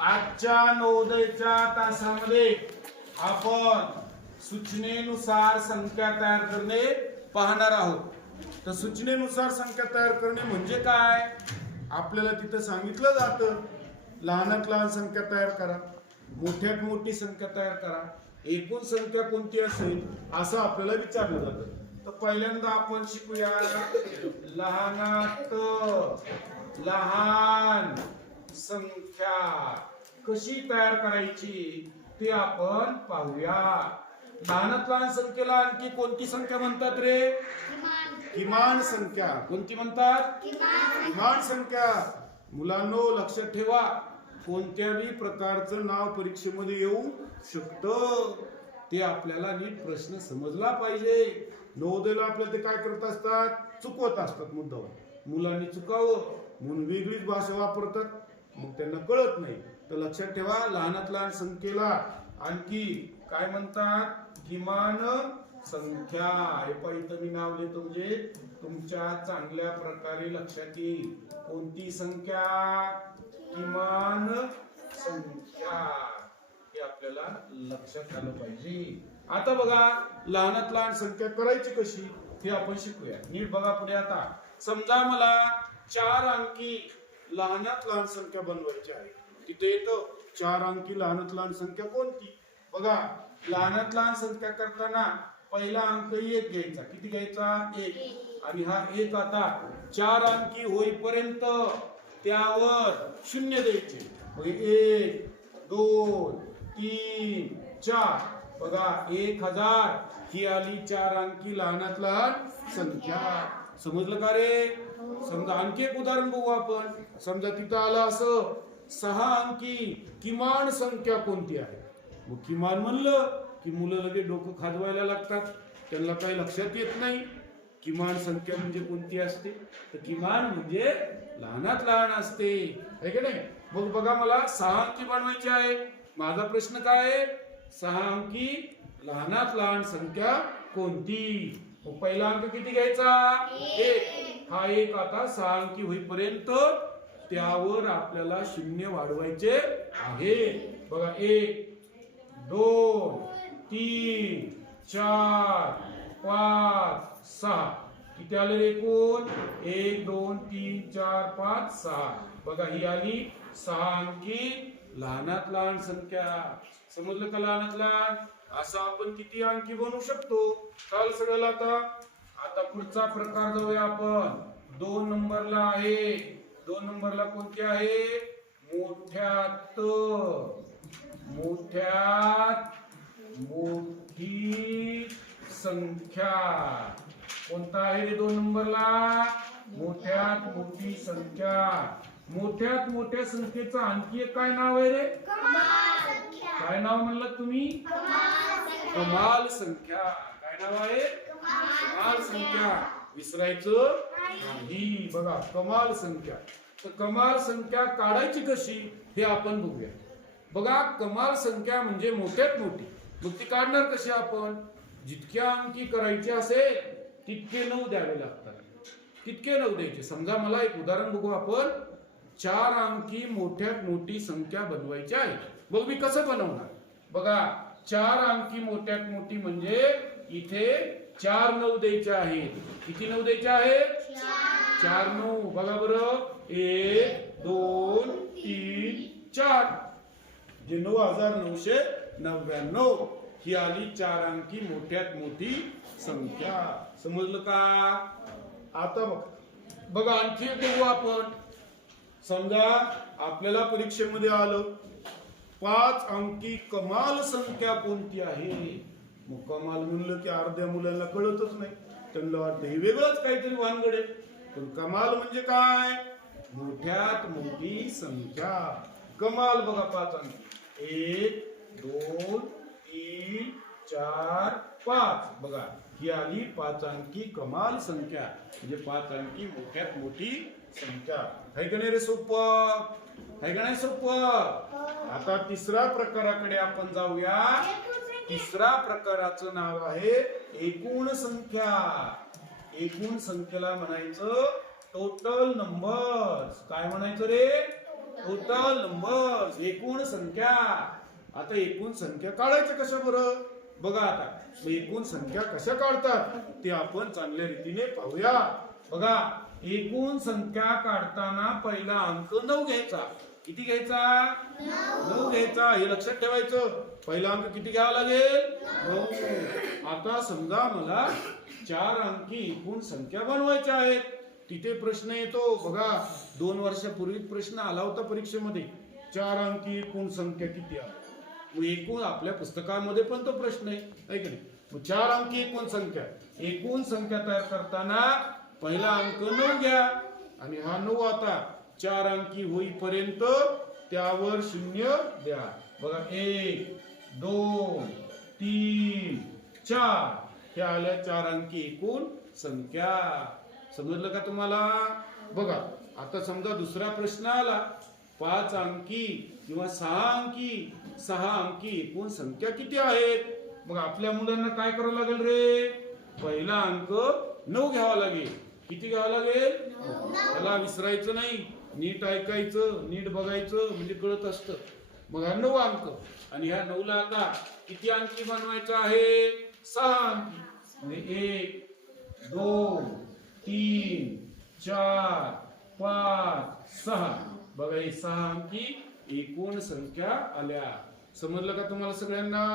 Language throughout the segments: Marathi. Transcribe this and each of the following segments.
आजच्या नवोदयच्या तासामध्ये आपण सूचनेनुसार संख्या तयार करणे पाहणार आहोत. तर सूचनेनुसार संख्या तयार करणे म्हणजे काय? आपल्याला तिथं सांगितलं जातं. लहानात लहान संख्या तयार करा. मोठ्यात मोठी संख्या तयार करा. एकूण संख्या कोणती असेल? असं आपल्याला विचारलं जातं. तर पहिल्यांदा आपण शिकूया. लहानात लहान संख्या. कशी तयार करायची ते आपण पाहूया. लहानात संख्येला आणखी कोणती संख्या म्हणतात रे? किमान संख्या. कोणती म्हणतात? किमान संख्या. मुलांनो लक्षात ठेवा. कोणत्याही प्रकारचं नाव परीक्षेमध्ये येऊ शकतं. ते आपल्याला नीट प्रश्न समजला पाहिजे. नवोदयला आपल्याला ते काय करत असतात? चुकवत असतात मुद्दावर मुलांनी चुकावं म्हणून वेगळीच भाषा वापरतात. मग त्यांना कळत नाही. तर लक्षात ठेवा लहानात लहान संख्येला आणखी काय म्हणतात? किमान संख्या. हे पण इथं मी नाव लिहितो म्हणजे तुमच्या चांगल्या प्रकारे लक्षात येईल. कोणती संख्या? किमान संख्या. हे आपल्याला लक्षात आलं पाहिजे. आता बघा लहानात लहान संख्या करायची कशी? हे आपण शिकूया. नीट बघा पुढे आता. समजा मला चार अंकी लहानात लहान संख्या बनवायची आहे. तिथे येतं. चार अंकी लहानात लहान संख्या कोणती? बघा लहानात लहान संख्या करताना पहिला अंक एक घ्यायचा. किती घ्यायचा? एक. आणि हा एक आता चार अंकी होईपर्यंत त्यावर शून्य द्यायचे. एक दोन तीन चार. बघा एक हजार ही आली चार अंकी लहानात लहान संख्या. समजलं का रे? समजा आणखी एक उदाहरण बघू आपण. समजा तिथं आलं असं. सहा अंकी किमान संख्या कोणती आहे? मग किमान म्हणलं की मुलं लगेच डोकं खाजवायला लागतात. त्यांना काही लक्षात येत नाही. किमान संख्या म्हणजे कोणती असते? तर किमान म्हणजे लहानात लहान असते. है की नाही? मग बघा मला सहा अंकी बनवायची आहे. माझा प्रश्न काय आहे? सहा अंकी लहानात लहान संख्या कोणती? पहिला अंक किती घ्यायचा? एक. हा एक आता सहा अंकी होईपर्यंत त्यावर आपल्याला शून्य वाढवायचे आहे. बघा एक दोन तीन चार पाच सहा. किती आले एकूण? एक दोन तीन चार पाच सहा. बघा ही आली सहा अंकी. लहानात लहान संख्या. समजलं का लहानात लहान? असं आपण किती अंकी बनवू शकतो? चाल सगळं आता. आता पुढचा प्रकार जाऊया आपण. दोन नंबरला आहे. दोन नंबरला कोणती आहे? मोठ्यात मोठ्यात मोठी संख्या. कोणता आहे रे दोन नंबरला? मोठ्यात मोठी संख्या. मोठ्यात मोठ्या संख्येचं आणखी एक काय नाव आहे रे? काय नाव म्हणलं तुम्ही? कमाल संख्या. काय नाव आहे? कमाल संख्या. विसरायचं नाही. बघा कमाल संख्या. तर कमाल संख्या काढायची कशी हे आपण बघूया. बघा कमाल संख्या म्हणजे मोठ्यात मोठी. मग ती काढणार कशी आपण? जितक्या अंकी करायची असेल तितके नऊ द्यावे लागतात. तितके नऊ द्यायचे. समजा मला एक उदाहरण बघू आपण. चार अंकी मोठ्यात मोठी संख्या बनवायची आहे. मग मी कसं बनवणार? बघा चार अंकी मोठ्यात मोठी म्हणजे इथे चार नऊ द्यायचे आहेत. किती नऊ द्यायचे आहेत? चार. नऊ. बघा बरं. एक दोन तीन चार. जे नऊ हजार नऊशे नव्याण्णव. ही आली चार अंकी मोठ्यात मोठी संख्या. समजलं का? आता बघ. बघा आणखी एक बघू आपण. समजा आपल्याला परीक्षेमध्ये आलं. पाच अंकी कमाल संख्या कोणती आहे? मग कमाल म्हणलं की अर्ध्या मुलांना कळतच नाही. त्यांना वाटतं हे वेगळंच काहीतरी वानगडे पण कमाल म्हणजे काय? मोठ्यात मोठी संख्या. कमाल बघा पाच अंकी. एक दोन तीन चार पाच. बघा ही आली पाच अंकी कमाल संख्या. म्हणजे पाच अंकी मोठ्यात मोठी संख्या. है का नाही रे सोप है का नाही सोप आता तिसऱ्या प्रकाराकडे आपण जाऊया. तिसऱ्या प्रकाराचं नाव आहे एकूण संख्या. एकूण संख्येला म्हणायचं टोटल नंबर्स काय म्हणायचं रे? टोटल नंबर एकूण संख्या. आता एकूण संख्या काढायचं कशा बरं? बघा आता. एकूण संख्या कशा काढतात? ते आपण चांगल्या रीतीने पाहूया. बघा. एकूण संख्या काढताना पहिला अंक नऊ घ्यायचा. किती घ्यायचा? नऊ घ्यायचा. हे लक्षात ठेवायचं. पहिला अंक किती घ्यावा लागेल? नऊ. आता समजा मला चार अंकी एकूण संख्या बनवायच्या आहेत. तिथे प्रश्न येतो. बघा दोन वर्षापूर्वी प्रश्न आला होता परीक्षेमध्ये. चार अंकी एकूण संख्या किती आहे? एकूण आपल्या पुस्तकामध्ये पण तो प्रश्न आहे. ऐक नाही? चार अंकी एकूण संख्या. एकूण संख्या तयार करताना पहिला अंक नऊ घ्या. आणि हा नऊ आता. चार अंकी होईपर्यंत त्यावर शून्य द्या. बघा एक दोन तीन चार. ह्या आल्या चार अंकी एकूण संख्या. समजलं का तुम्हाला? बघा आता समजा दुसरा प्रश्न आला. पाच अंकी किंवा सहा अंकी सहा अंकी एकूण संख्या किती आहेत? मग आपल्या मुलांना काय करावं लागेल रे? पहिला अंक नऊ घ्यावा लागेल. किती घ्यावा लागेल? त्याला विसरायचं नाही. नीट ऐकायचं नीट बघायचं म्हणजे कळत असतं. मग हा नऊ अंक. आणि ह्या नऊला आता किती अंकी बनवायचं आहे? सहा अंकी. म्हणजे एक दोन तीन चार पाच सहा. बघा हे सहा अंकी एकूण संख्या आल्या. समजलं का तुम्हाला सगळ्यांना?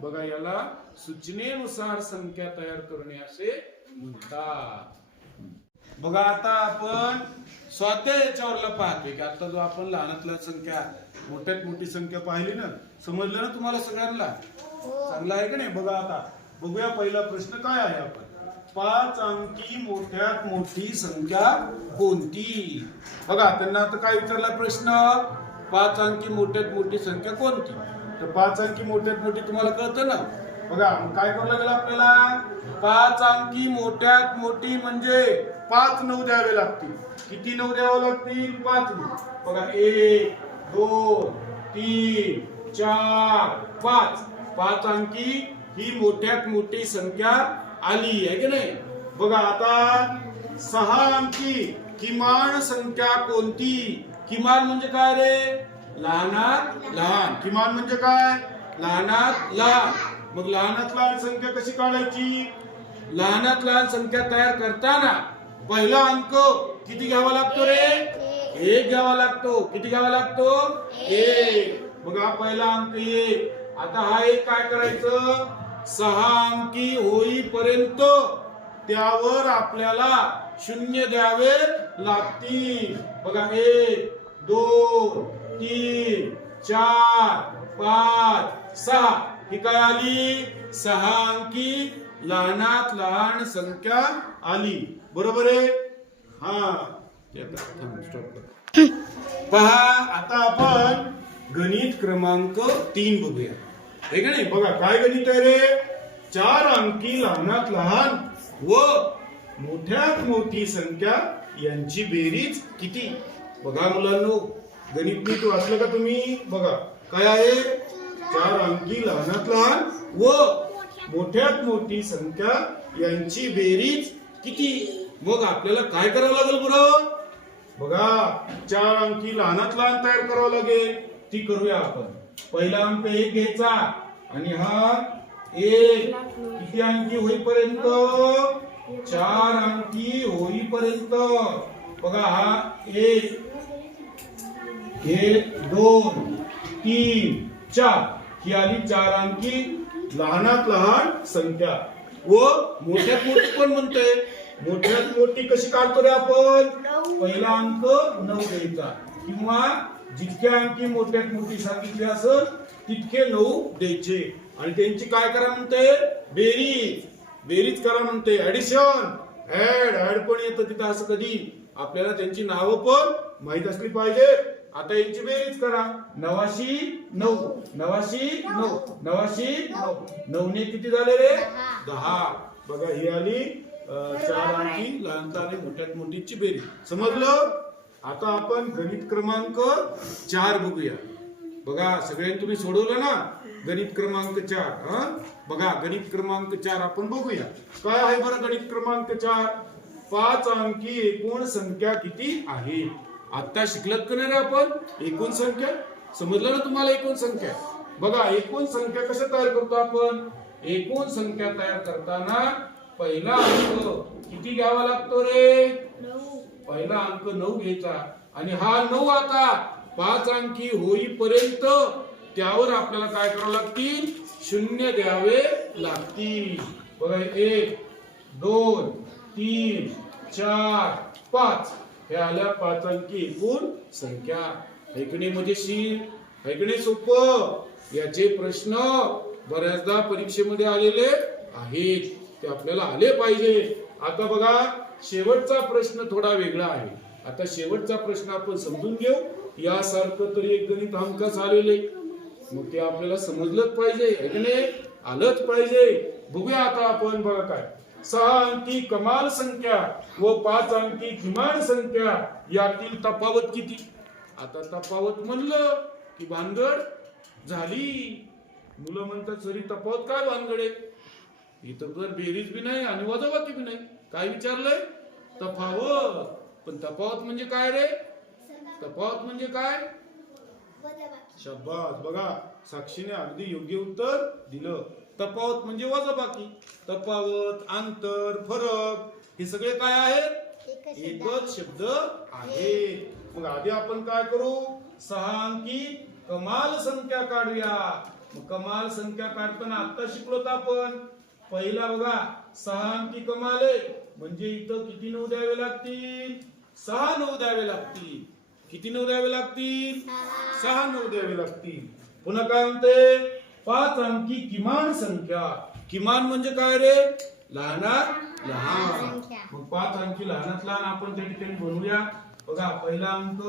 बघा याला सूचनेनुसार संख्या तयार करणे असे म्हणतात. बघा आता आपण स्वाध्याय याच्यावरला पाहतोय की आता जो आपण लहानात लहान संख्या मोठ्यात मोठी संख्या पाहिली ना समजलं ना तुम्हाला सगळ्यांना? चांगलं आहे का नाही? बघा आता बघूया पहिला प्रश्न काय आहे आपण. पाच अंकी मोठ्यात मोठी संख्या कोणती? बघा त्यांना आता काय विचारला प्रश्न? पाच अंकी मोठ्यात मोठी संख्या कोणती? तर पाच अंकी मोठ्यात मोठी तुम्हाला कळतं ना? बघा काय करावं लागेल आपल्याला? पाच अंकी मोठ्यात मोठी म्हणजे पाच नऊ द्यावे लागतील. किती नऊ द्यावं लागतील? पाच नऊ. बघा एक दोन तीन चार पाच. पाच अंकी ही मोठ्यात मोठी संख्या आली आहे की नाही? बघा आता सहा अंकी. किमान संख्या कोणती? किमान म्हणजे काय रे? लहानात लहान. किमान म्हणजे काय? लहानात लहान. मग लहानात लहान संख्या कशी काढायची? लहानात लहान संख्या तयार करताना पहिला अंक किती घ्यावा लागतो रे? एक घ्यावा लागतो. किती घ्यावा लागतो? एक. मग हा पहिला अंक एक. आता हा एक काय करायचं? सहा अंकी होईपर्यंत त्यावर आपल्याला शून्य द्यावे लागतील. बघा एक दोन तीन चार पाच सहा. ही काय आली? सहा अंकी लहानात लहान संख्या आली. बरोबर आहे? हा. पहा आता आपण गणित क्रमांक तीन बघूया. हे का नाही? बघा काय गणित आहे रे? चार अंकी लहानात लहान. व मोठ्यात मोठी संख्या यांची बेरीज किती? बघा मुलांनो गणित नीट वाचलं का तुम्ही? बघा काय आहे? चार अंकी लहानात लहान व मोठ्यात मोठी संख्या यांची बेरीज किती? मग आपल्याला काय करावं लागेल बरं बघा चार अंकी लहानात लहान तयार करावं लागेल. ती करूया आपण. पहिला अंक एक घ्यायचा. आणि हा एक किती अंकी होईपर्यंत? चार अंकी होईपर्यंत. बघा हा एक हे दोन तीन चार. ही आली चार अंकी. लहानात लहान संख्या. व मोठ्यात मोठी पण म्हणतोय? मोठ्यात मोठी कशी काढतो रे आपण? पहिला अंक नऊ द्यायचा. किंवा जितक्या अंकी मोठ्यात मोठी सांगितली असेल तितके नऊ द्यायचे. आणि त्यांची काय करा म्हणते? बेरीज. बेरीज करा म्हणते. ऍडिशन ऍड ऍड पण येतं तिथं असं कधी. आपल्याला त्यांची नावं पण माहीत असली पाहिजे. आता यांची बेरीज करा. नवाशी नऊ. नवाशी नऊ. नवाशी नऊ. नऊने किती झाले रे? दहा. बघा ही आली चार अंकी लहान आणि मोठ्यात मोठीची बेरीज. समजलं? आता आपण गणित क्रमांक चार बघूया. बघा सगळ्यांनी तुम्ही सोडवलं ना? गणित क्रमांक चार हा? बघा गणित क्रमांक चार आपण बघूया. काय आहे बरं गणित क्रमांक चार? पाच अंकी एकूण संख्या किती आहे? आता शिकलत का नाही रे आपण? एकूण संख्या? समजलं ना तुम्हाला एकूण संख्या? बघा एकूण संख्या कशा तयार करतो आपण? एकूण संख्या तयार करताना पहिला अंक किती घ्यावा लागतो रे? पहिला अंक नऊ घ्यायचा आणि हा नऊ आता पाच अंकी होईपर्यंत त्यावर आपल्याला काय करावं लागतील? शून्य द्यावे लागतील. बघा एक दोन तीन चार पाच. हे आल्या पाच अंकी एकूण संख्या. ऐकणे मजेशीर ऐकणे सोपं. याचे प्रश्न बऱ्याचदा परीक्षेमध्ये आलेले आहेत. ते आपल्याला आले पाहिजे. आता बघा शेवटचा प्रश्न थोडा वेगळा आहे. आता शेवटचा प्रश्न आपण समजून घेऊ. यासारखं तरी एक गणित हमखास आलेले मग ते आपल्याला समजलंच पाहिजे नाही? आलंच पाहिजे. बघूया आता आपण बघा काय. सहा अंकी कमाल संख्या व पाच अंकी किमान संख्या यातील तफावत किती? आता तफावत म्हणलं की भानगड झाली. मुलं म्हणतात सरी तफावत काय भानगड आहे? इथं तर बेरीज बी नाही आणि वजाबाकी बी नाही. काय विचारलंय? तफावत. पण तफावत म्हणजे काय रे? तफावत म्हणजे काय? शब्बास बघा साक्षीने अगदी योग्य उत्तर दिलं. तफावत म्हणजे वजाबाकी. तफावत अंतर फरक हे सगळे काय आहेत? एकच शब्द आहे मग आधी आपण काय करू? सहा अंकी कमाल संख्या काढूया. मग कमाल संख्या काढताना आता शिकलोत आपण. पहिला बघा सहा अंकी कमाल म्हणजे इथं किती नऊ द्यावे लागतील? सहा नऊ द्यावे लागतील. किती नऊ द्यावे लागतील? सहा नऊ द्यावे लागतील. पुन्हा काय म्हणते? पाच अंकी किमान संख्या. किमान म्हणजे काय रे? लहानात लहान. मग पाच अंकी लहानात लहान आपण त्या ठिकाणी बनवूया. बघा पहिला अंक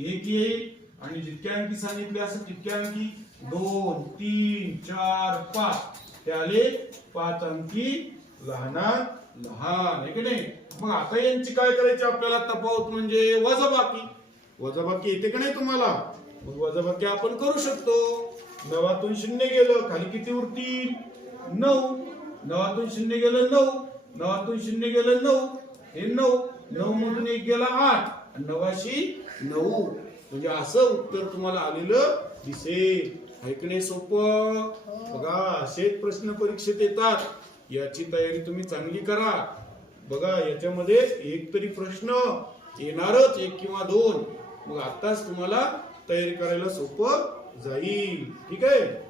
एक येईल आणि जितक्या अंकी सांगितले असेल तितक्या अंकी दोन तीन चार पाच. त्याले पाच अंकी लहानात लहान आहे की नाही? मग आता यांची काय करायची आपल्याला तफावत म्हणजे वजाबाकी? वजाबाकी येते का नाही तुम्हाला? मग वजाबाकी आपण करू शकतो. नवातून शून्य गेलं खाली किती उरतील? नऊ. नवातून शून्य गेलं नऊ. नवातून शून्य गेलं नऊ. हे नऊ. नऊ मधून एक गेला आठ. आणि नवाशी नऊ. म्हणजे असं उत्तर तुम्हाला आलेलं दिसेल. ऐकणे सोपं. बघा असेच प्रश्न परीक्षेत येतात. याची तयारी तुम्ही चांगली करा. बघा याच्यामध्ये एक तरी प्रश्न. येणारच एक किंवा दोन. मग आताच तुम्हाला तयारी करायला सोपं जाईल. ठीक आहे?